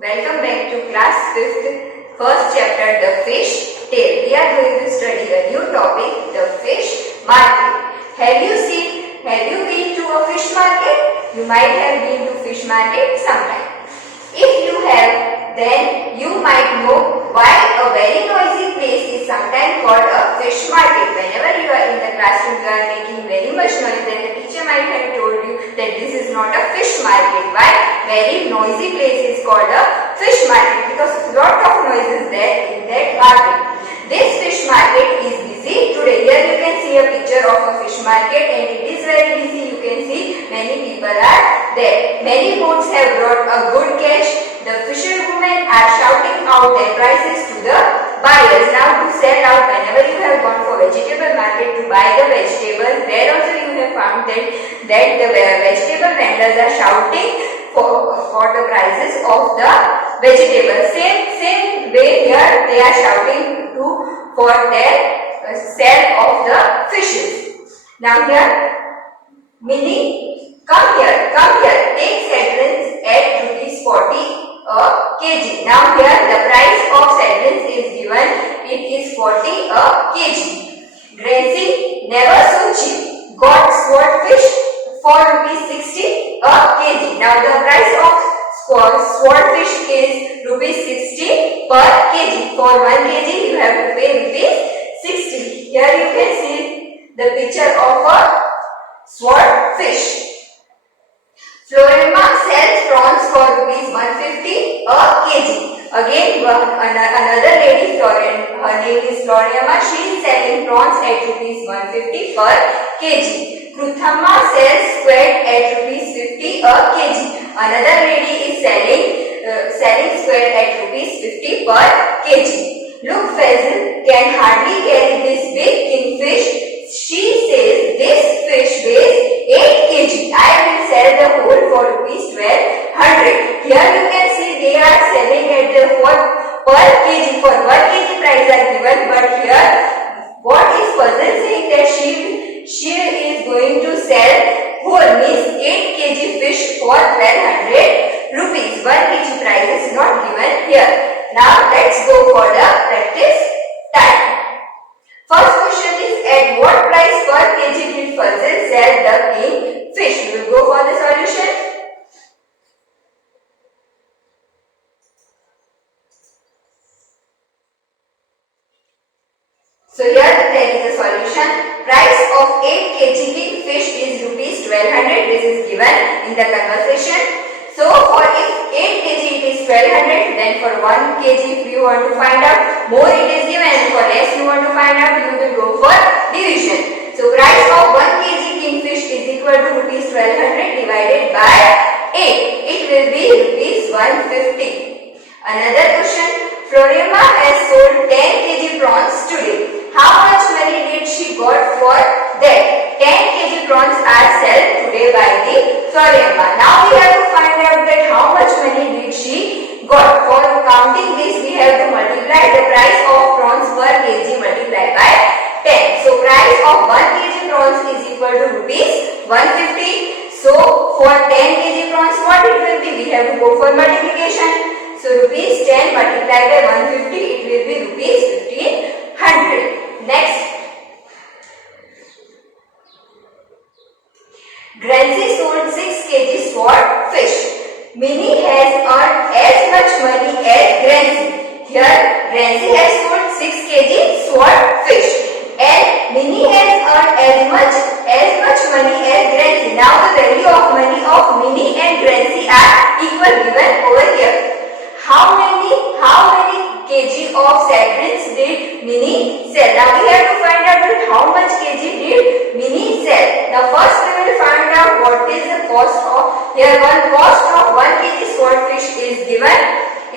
Welcome back to class 5th, first chapter, the fish tale. We are going to study a new topic, the fish market. Have you been to a fish market? You might have been to fish market sometime. If you have, then you might know why a very noisy place is sometimes called a fish market. Whenever you are in the classroom, you are making very much noise, then the teacher might have told you that this is not a fish market. Why? Very noisy place is called a fish market because lot of noise is there in that market. This fish market is busy today. Here you can see a picture of a fish market and it is very busy. You can see many people are there. Many boats have brought a good catch. The fisherwomen are shouting out their prices to the buyers. Now to sell out, whenever you have gone for vegetable market to buy the vegetables, there also you have found that the vegetable vendors are shouting for the prices of the vegetables. Same way here they are shouting for their sale of the fishes. Now here, Minnie, come here, take saplings at ₹40 a kg. Now here the price of saplings is given, it is 40 a kg. Gracie, never so cheap, got swordfish for ₹60 a kg. Now the price of swordfish is ₹60 per kg. For 1 kg you have to pay ₹60. Here you can see the picture of a swordfish. Florema sells prawns for ₹150 a kg. Again, another lady, her name is Florema. She is selling prawns at ₹150 per kg. Kruthamma sells squid at ₹50 a kg. Another lady is selling squid at ₹50 per kg. Look, Faisal can hardly carry this big kingfish. She says this fish weighs 8 kg. I will sell the whole for ₹1200. Here you can see they are selling at the per kg. For 1 kg price are given, but here what is Fazil saying that she is going to sell whole, means 8 kg fish for ₹1200. 1 kg price is not given here. Now let's go for the practice time. First question is, at what price per kg did Fazil sell the king fish? We will go for the solution. So here there is a solution. Price of 8 kg king fish is ₹1200. This is given in the conversation. So for if 8 kg it is 1200, then for 1 kg if you want to find out more it is given, and for less you want to find out, you will go for division. So price of 1 kg kingfish is equal to ₹1200 divided by 8. It will be ₹150. Another question. Florema has sold 10 kg prawns today. How much money did she got for that? 10 kg prawns are sold today by the Florema. Now we have to find out that how much money did she got. For counting this, we have to multiply the price of prawns per kg multiplied by 10. So price of 1 kg prawns is equal to ₹150. So for 10 kg prawns, what it will be? We have to go for multiplication. So ₹10 multiplied by 150, it will be ₹1500. Next. Gracie sold 6 kg swordfish. Minnie has earned as much money as Gracie. Here, Gracie has sold 6 kg swordfish and Minnie has earned as much money as Gracie. Now the value of money of Minnie and Gracie are equal, given over here. How many kg of saplings did Minnie sell? Now we have to find out how much kg did Minnie sell. Now first we will find out what is the cost of, here cost of 1 kg swordfish is given.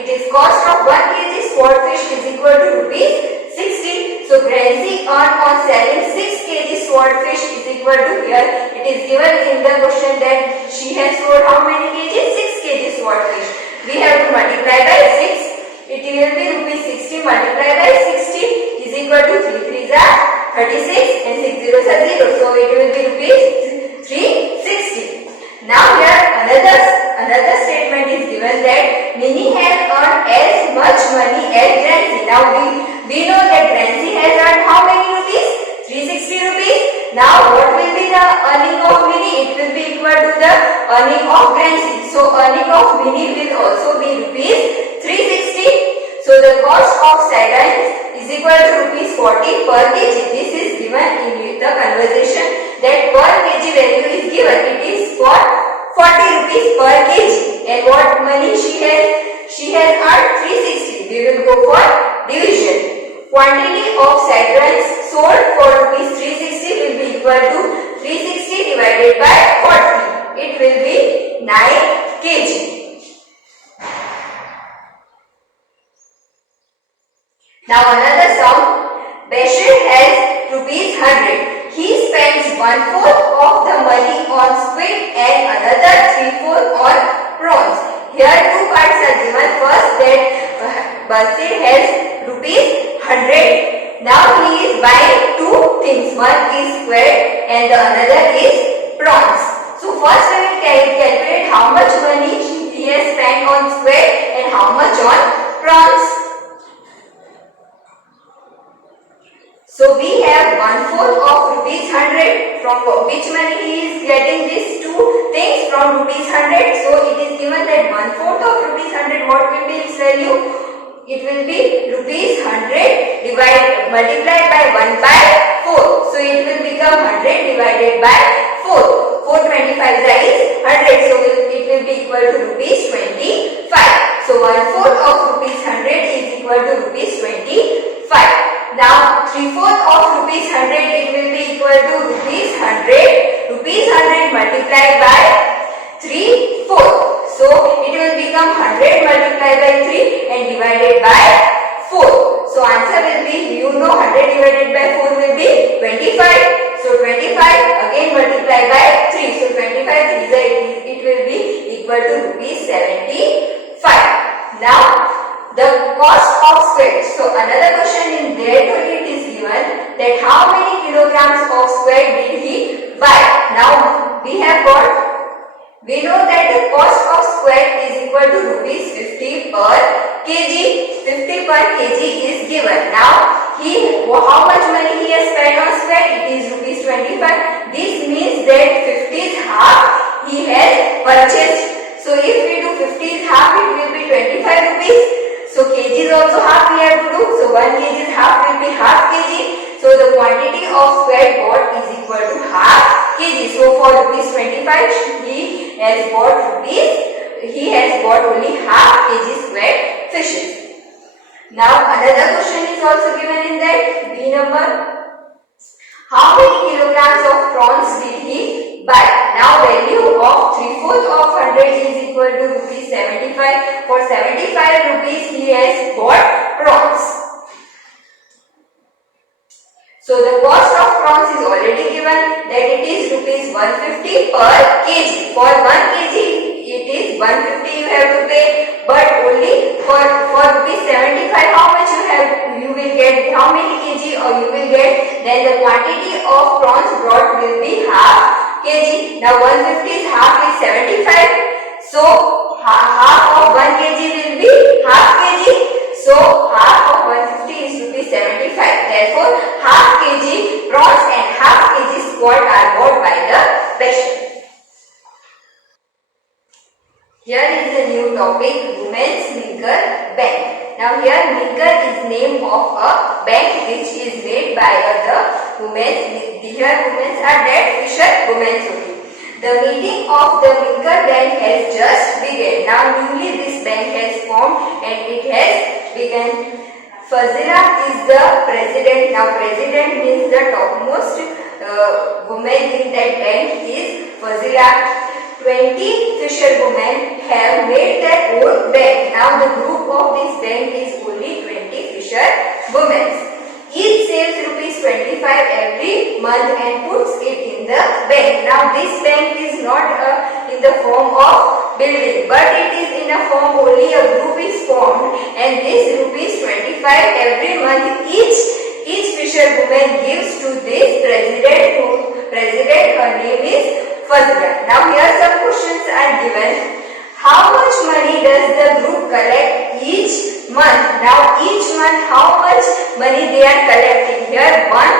It is cost of 1 kg swordfish is equal to ₹60. So Gracie earned on selling 6 kg swordfish is equal to, here it is given in the question that she has sold how many kg? 6 kg swordfish. We have to multiply by 6. It will be ₹60 multiplied by 60 is equal to 3 3s are 36 and 6 zeros are 0. So it will be ₹360. Now here another statement is given that Minnie has will be the earning of Mini? It will be equal to the earning of Grancy. So earning of Mini will also be rupees 360. So the cost of sardines is equal to rupees 40 per kg. This is given in the conversation that per kg value is given. It is for 40 rupees per kg. And what money she has? She has earned 360. We will go for division. Quantity of sardines sold for rupees 360 will be equal to 360 divided by 40. It will be 9 kg. Now another sum. Bashir has rupees 100. He spends 1/4 of the money on squid and another 3/4 on prawns. Here two parts are given. First, that Bashir has rupees 100. Now he is buying two things. One is squid and the another is prawns. So first we will calculate how much money he has spent on squid and how much on prawns. So we have 1/4 of rupees 100. From which money he is getting these two things? From rupees 100. So it is given that 1/4 of rupees 100, what will be its value? It will be rupees 100 multiplied by 1/4. So it will become 100 divided by 4. 425 is 100. So it will be equal to rupees 25. So 1/4 of rupees 100 is equal to rupees 25. Now 3/4 of rupees 100, it will be equal to rupees 100. Rupees 100 multiplied by 3/4. So it will become 100 multiplied by 3 and divided by 4. So answer will be, you know, 100 divided by 4 will be 25. So 25 again multiplied by 3. So 25 it will be equal to rupees 75. Now the cost of squid. So another question in there only it is given that how many kilograms of squid did he buy. Now we know that the cost of squid is equal to rupees 50 per kg. 50 per kg is given. Now how much money he has spent on squid? It is rupees 25. This means that 50 is half he has purchased. So if we do 50 is half, it will be 25 rupees. So kg is also half we have to do. So 1 kg is half will be half kg. So the quantity of squid bought is equal to half kg. So for rupees 25 he has bought only half kg squid fishes. Now another question is also given in that B number. How many kilograms of prawns did he buy? Now value of 3/4 of 100 is equal to rupees 75. For 75 rupees he has bought prawns. So the cost of prawns is already given that it is rupees 150 per kg. For 1 kg it is 150 you have to pay, but only for rupees 75 how much you will get, how many kg or you will get, then the quantity of prawns brought will be half kg. Now 150 is half is 75. So half of 1 kg will be half kg. So half of 150 is rupees 75. Therefore half kg prawns and half kg squid are bought by the Bashir. Here is a new topic, Women's Minker Bank. Now here Minker is name of a bank which is made by the women. Here women are dead, fisher women only. The meeting of the Minker Bank has just begun. Now newly this bank has formed and it has begun. Fazila is the president. Now president means the topmost woman in that bank is Fazila. 20 fisherwomen have made their own bank. Now the group of this bank is only 20 fisherwomen. Each saves rupees 25 every month and puts it in the bank. Now this bank is not in the form of building, but it is in a form only a group is formed, and this rupees 25 every month each fisherwoman gives to this president. Her name is Fazla. Now here some questions are given. How much money does the group collect each month? Now each month how much money they are collecting? Here one,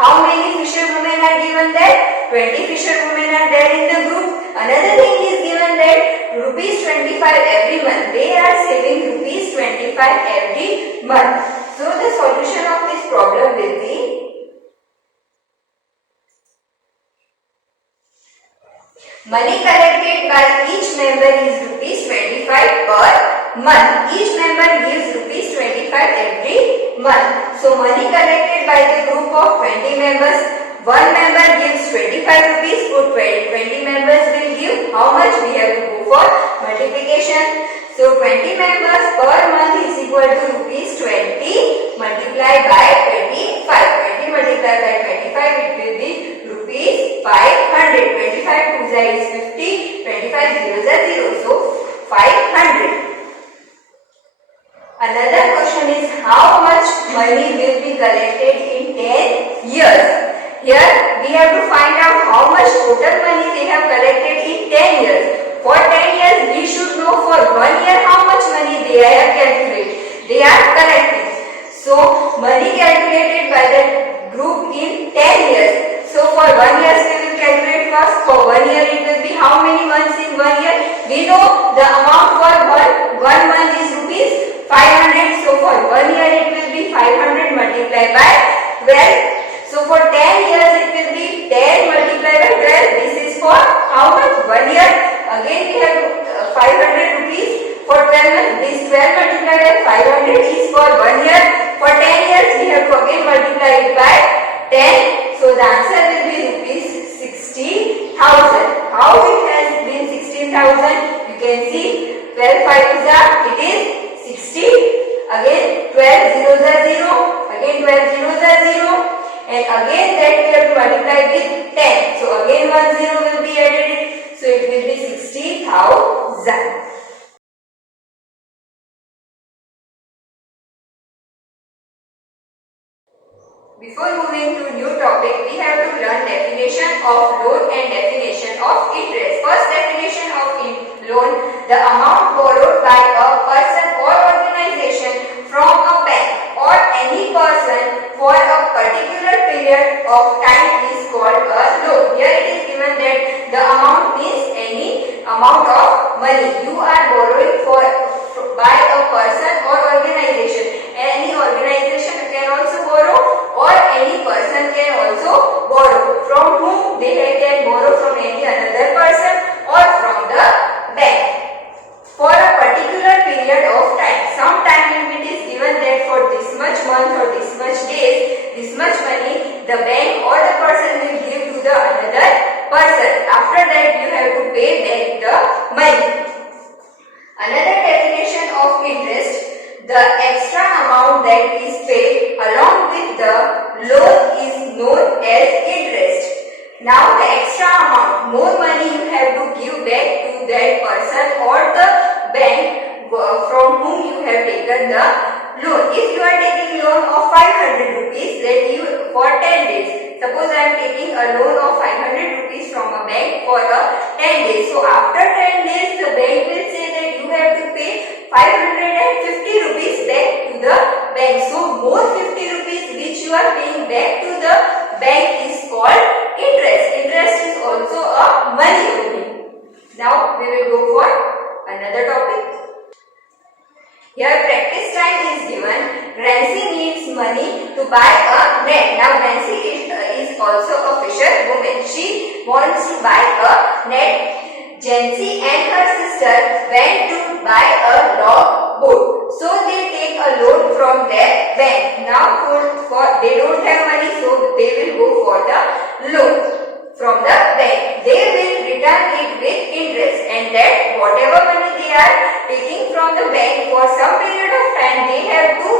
how many fisherwomen are given there? 20 fisherwomen are there in the group. Another thing is given that rupees 25 every month. They are saving rupees 25 every month. So the solution of this problem will be money collected by each member is rupees 25 per month. Each member gives rupees 25 every month. So money collected by the group of 20 members, one member gives 25 rupees, so 20 members will give how much? We have to go for multiplication. So 20 members per month is equal to rupees 20 multiplied by 25. 20 multiplied by 25, it will be rupees 500. 25 2s is 50, 25 zeros are 0, so 500. Another question is how much money will be collected in 10 years? Here we have to find out how much total money they have collected in 10 years. For 10 years we should know for 1 year how much money they have calculated. They are collecting. So money calculated by the group in 10 years. So for 1 year we will calculate first. For 1 year it will be how many months in 1 year? We know the amount for one month is rupees 500. So for 1 year it will be 500 multiplied by 12. So for 10 years it will be 10 multiplied by 12. This is for how much? 1 year. Again we have 500 rupees for 12 months. This 12 multiplied by 500 is for 1 year. For 10 years we have to again multiply it by 10. So the answer will be rupees 60,000. How it has been 16,000? You can see 12 5s are, it is 60. Again 12 zeros are 0. Again 12 zeros are 0. And again that we have to multiply with 10. So again 1 0 will be added. So it will be 60,000. Before moving to new topic, we have to learn definition of loan and definition of interest. First definition of loan, the amount borrowed by a person or organization from a bank or any person for a particular period of time is called a loan. Here it is given that the amount means any amount of money you are borrowing by a person or organization. Any organization can also borrow or any person can also borrow. From whom? They can borrow from any another person or from the bank for a particular period of time. Some time limit is given that for this much month or this much days, this much money the bank or the person will give to the another person. After that you have to pay back the money. Another definition of interest, the extra amount that is paid along with the loan is known as interest. Now the extra amount, more money you have to give back to that person or the bank from whom you have taken the loan. If you are taking loan of 500 rupees, then you for 10 days. Suppose I am taking a loan of 500 rupees from a bank for 10 days. So after 10 days the bank will say that you have to pay 550 rupees back to the bank. So more 50 rupees which you are paying back to the bank is called interest. Interest is also a money only. Now we will go for another topic. Here practice time is given. Nancy needs money to buy a net. Now Nancy is also a fisherwoman. She wants to buy a net. Jancy and her sister went to buy a log boat. So they take a loan from their bank. Now for they don't have money, so they will go for the loan from the bank. They will return it with interest, and that whatever money they are taking from the bank for some period of time, they have to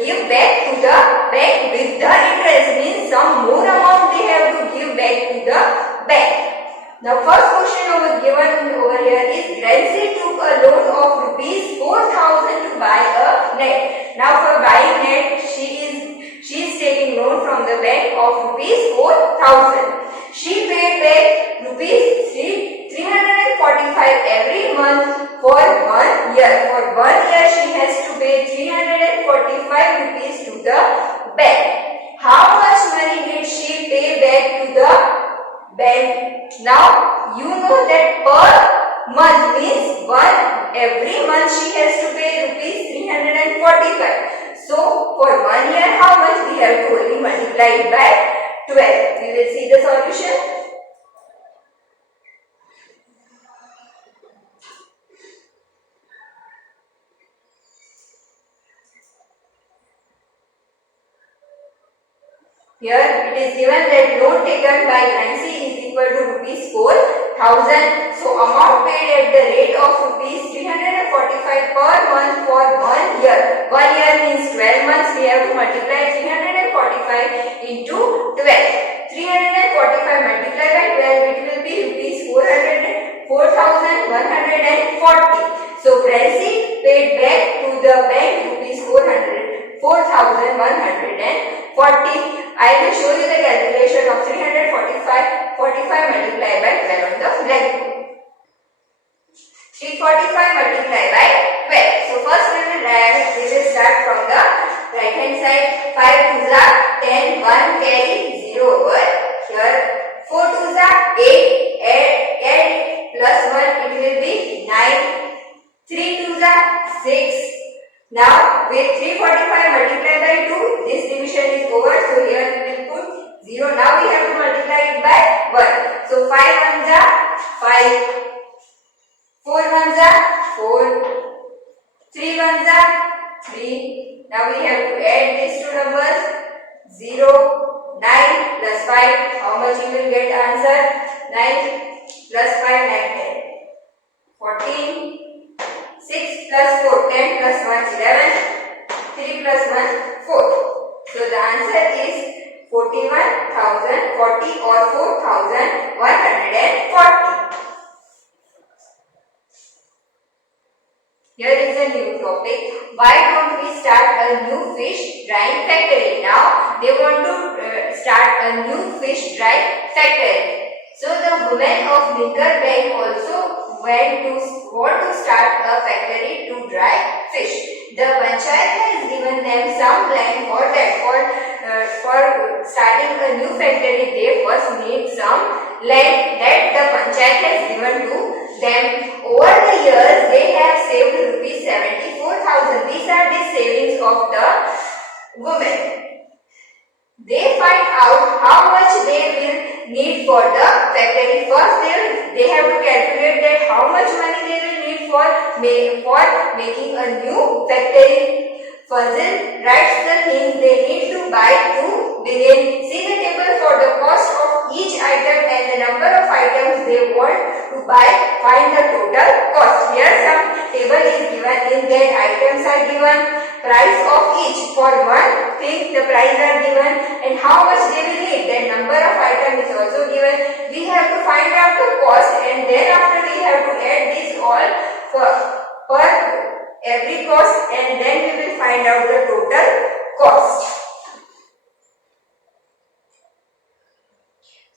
give back to the bank with the interest. Means some more amount they have to give back to the bank. The first question given over here is Nancy took a loan of rupees 4,000 to buy a net. Now for buying net, she is taking loan from the bank of rupees 4,000. She paid back rupees 345 every month for 1 year. For 1 year she has to pay 345 rupees to the bank. How much money did she pay back to the band. Now you know that per month means every month she has to pay rupees 345. So for 1 year how much we have to only multiply it by 12. We will see the solution. Here it is given that loan taken by Nancy is equal to rupees 4,000. So amount paid at the rate of rupees 345 per month for 1 year. 1 year means 12 months. We have to multiply 345 into 12. 345 multiplied by 12, it will be rupees 4,140. So Nancy paid back to the bank rupees 4,140. I will show you the calculation of 345 multiplied by 12 on the blackboard. 345 multiplied by 12. So first we will start from the right hand side. 5 twos are 10, 1 carry 0 over here. 4 twos are 8, add plus 1 it will be 9. 3 twos are 6. Now with 345 multiplied by 2, this division is over, so here we will put 0. Now we have to multiply it by 1. So 5 ones are 5, 4 ones are 4, 3 ones are 3. Now we have to add these two numbers. 0, 9 plus 5. How much you will get answer? 9 plus 5, 9, 10. 14. 6 plus 4, 10 plus 1, 11, 3 plus 1, 4. So the answer is 41,040 or 4,140. Here is a new topic. Why don't we start a new fish drying factory? Now they want to start a new fish drying factory. So the women of Linker Bank also want to start a factory to dry fish. The panchayat has given them some land for that. For starting a new factory, they first need some land that the panchayat has given to them. Over the years, they have saved rupees 74,000. These are the savings of the women. They find out how much they will need for the factory. First they have to calculate that how much money they will need for making a new factory. Fazil writes the things they need to buy to begin. See the table for the cost of each item and the number of items they want to buy. Find the total cost. Here some table is given. In that items are given, price of each. For one thing the price are given and how much they will need. That number of item is also given. We have to find out the cost and then after we have to add this all per every cost and then we will find out the total cost.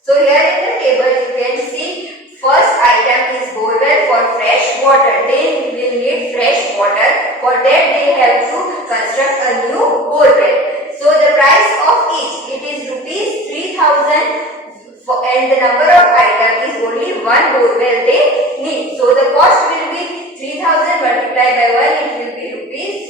So here in the table you can see first item is borewell for fresh water. They will need fresh water. For that they have to construct a new borewell. So the price of each, it is rupees 3,000 and the number of item is only one borewell they need. So the cost will be 3,000 multiplied by 1, it will be rupees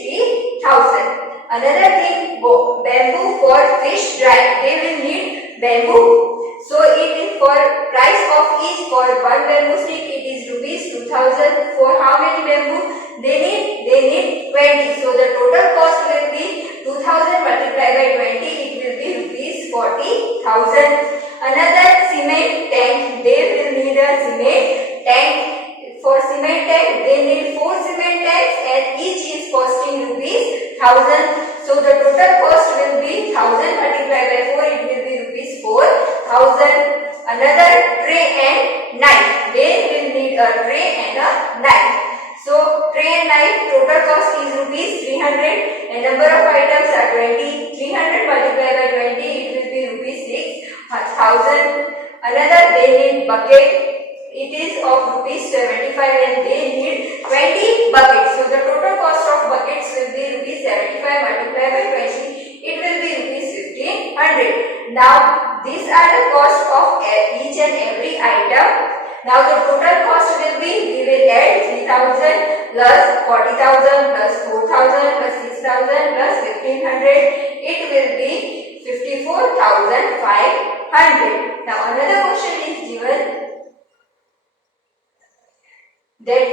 3,000. Another thing, bamboo for fish dry. They will need bamboo. So it is for price of each. For one bamboo stick it is rupees 2,000. For how many bamboo they need 20. So the total cost will be 2,000 multiplied by 20, it will be rupees 40,000. Another cement tank. They will need a cement tank. For cement tank they need 4 cement tanks and each is costing rupees 1,000. So the total cost will be 1,000 multiplied by 4, it will be rupees 4,000. Another tray and knife. They will need a tray and a knife. So tray and knife total cost is rupees 300 and number of items are 20. 300 multiplied by 20, it will be rupees 6,000. Another they need bucket. It is of rupees 75 and they need 20 buckets. So the total cost of buckets will be rupees 75 multiplied by 20. It will be rupees 1,500. Now these are the cost of each and every item. Now the total cost will be, we will add 3000 plus 40,000 plus 4,000 plus 6,000 plus 1,500. It will be 54,500. Now another question is given that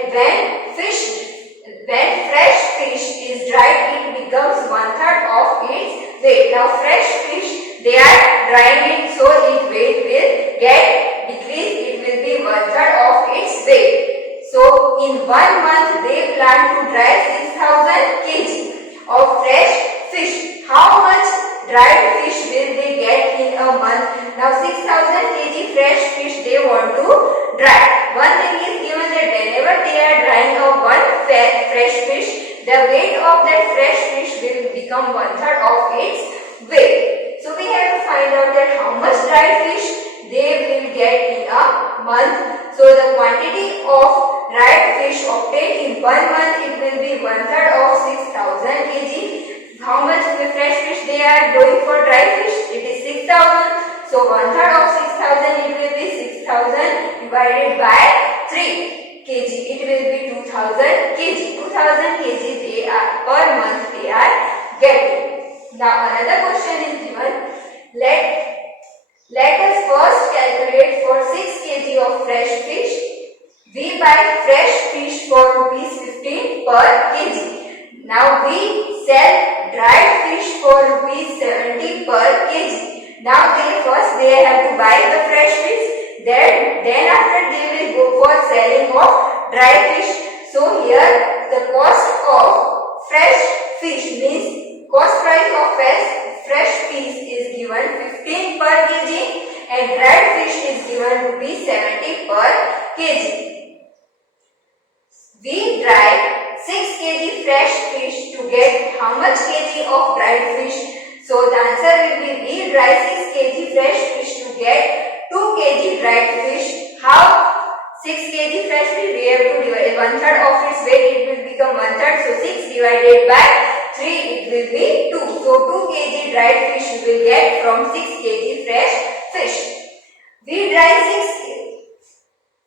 when fresh fish is dried, it becomes 1/3 of its weight. Now fresh fish, they are drying it, so its weight will get decreased. It will be 1/3 of its weight. So in 1 month they plan to dry 6,000 kg of fresh fish. How much dried fish will they get in a month? Now 6,000 kg fresh fish they want to dry. One thing is given that whenever they are drying a one fresh fish, the weight of that fresh fish will become 1/3 of its weight. So we have to find out that how much dried fish they will get in a month. So the quantity of dried fish obtained in 1 month, it will be 1/3 of 6,000 kg. How much fresh fish they are going for dry fish? It is 6,000. So 1/3 of 6,000, it will be 6,000 divided by 3 kg. It will be 2,000 kg. 2,000 kg they are per month they are getting. Now another question is given. Let us first calculate for 6 kg of fresh fish. We buy fresh fish for rupees 15 per kg. Now we sell dried fish for rupees 70 per kg. Now they have to buy the fresh fish. Then after they will go for selling of dry fish. So here the cost of fresh fish means cost price of fresh fish is given 15 per kg and dried fish is given rupees 70 per kg. We dry 6 kg fresh fish to get how much kg of dried fish? So the answer will be, we dry 6 kg fresh fish to get 2 kg dried fish. How? 6 kg fresh fish, we have to divide 1/3 of its weight, it will become 1/3. So 6 divided by 3, it will be 2. So 2 kg dried fish you will get from 6 kg fresh fish. We dry 6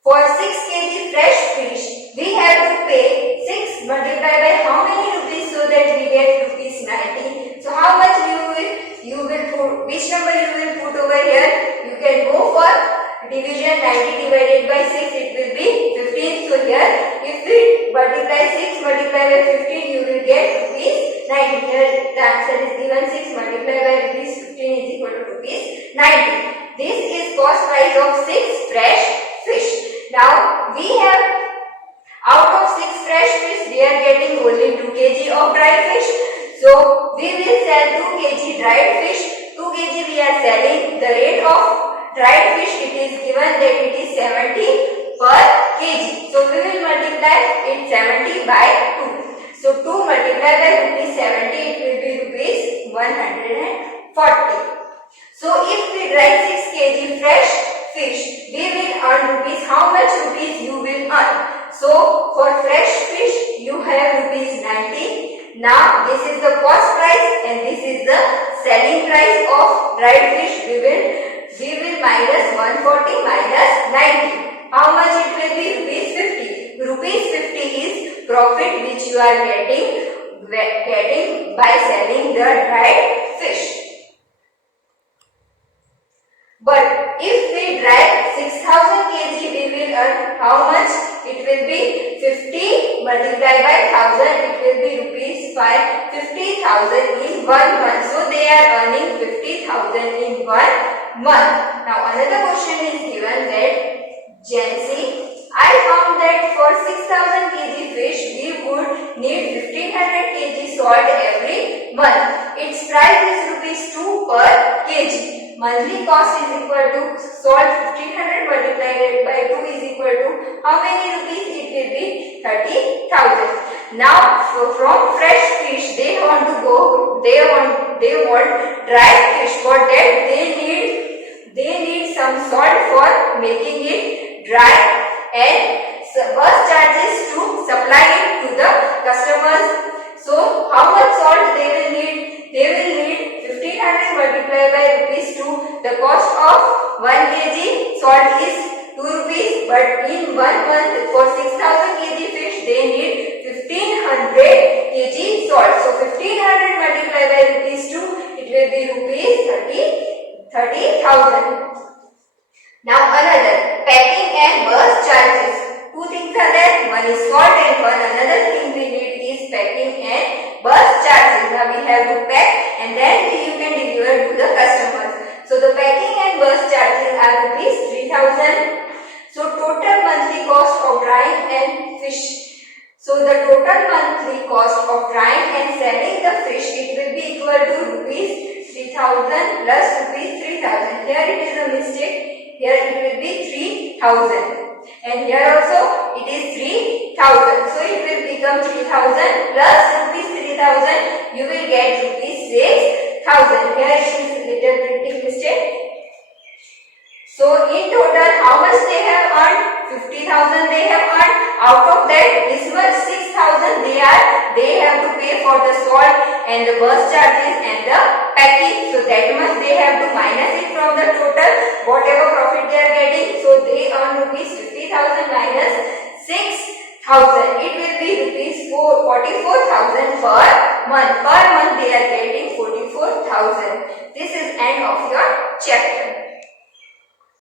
for 6 kg fresh fish, we have to pay 6 multiplied by how many rupees so that we get rupees 90. So how much you will put, which number you will put over here? You can go for division. 90 divided by 6, it will be 15. So here if we multiply 6 multiplied by 15, you will get rupees 90. Here the answer is given, 6 multiplied by rupees 15 is equal to rupees 90. This is cost price of 6 fresh fish. Now we have out of 6 fresh fish, we are getting only 2 kg of dried fish. So we will sell 2 kg dried fish. 2 kg we are selling. The rate of dried fish, it is given that it is 70 per kg. So we will multiply it 70 by 2. So 2 multiplied by rupees 70, it will be rupees 140. So if we dry 6 kg fresh fish, we will earn rupees. How much rupees you will earn? So for fresh fish you have rupees 90. Now this is the cost price and this is the selling price of dried fish. We will minus 140 minus 90. How much it will be? Rupees 50. Rupees 50 is profit which you are getting by selling the dried fish. But if we dry 6,000 kg, we will earn how much? It will be 50 multiplied by 1,000. It will be rupees 50,000 in 1 month. So they are earning 50,000 in 1 month. Now another question is given that Jancy, I found that for 6,000 kg fish, we would need 1,500 kg salt every month. Its price is rupees 2 per kg. Monthly cost is equal to salt 1,500 multiplied by 2 is equal to how many rupees? It will be 30,000. Now from fresh fish they want dry fish. For that they need some salt for making it dry and bus charges to supply it to the customers. So how much salt they will need? They will need 1,500 multiplied by rupees 2. the cost of 1 kg salt is 2 rupees, but in 1 month for 6000 kg fish they need 1500 kg salt. So 1500 multiplied by rupees 2, it will be rupees 30,000. Now another, packing and bus charges. Two things are there, one is salt and one another thing we need is packing and bus charges. Now we have to pack and then you can deliver to the customers. So the packing and bus charges are rupees 3000. So total monthly cost of drying and fish. So the total monthly cost of drying and selling the fish, it will be equal to rupees 3000 plus rupees 3000. Here it is a mistake. Here it will be 3000. And here also it is 3000. So it will become 3000 plus rupees 3000. You will get rupees 6000. Here it is a little printing mistake. So in total how much they have earned? 50,000 they have earned. Out of that this much 6,000 they have to pay for the salt and the bus charges and the packing. So that much they have to minus it from the total whatever profit they are getting. So they earn rupees 50,000 minus 6,000. It will be rupees 44,000 per month. Per month they are getting 44,000. This is end of your chapter.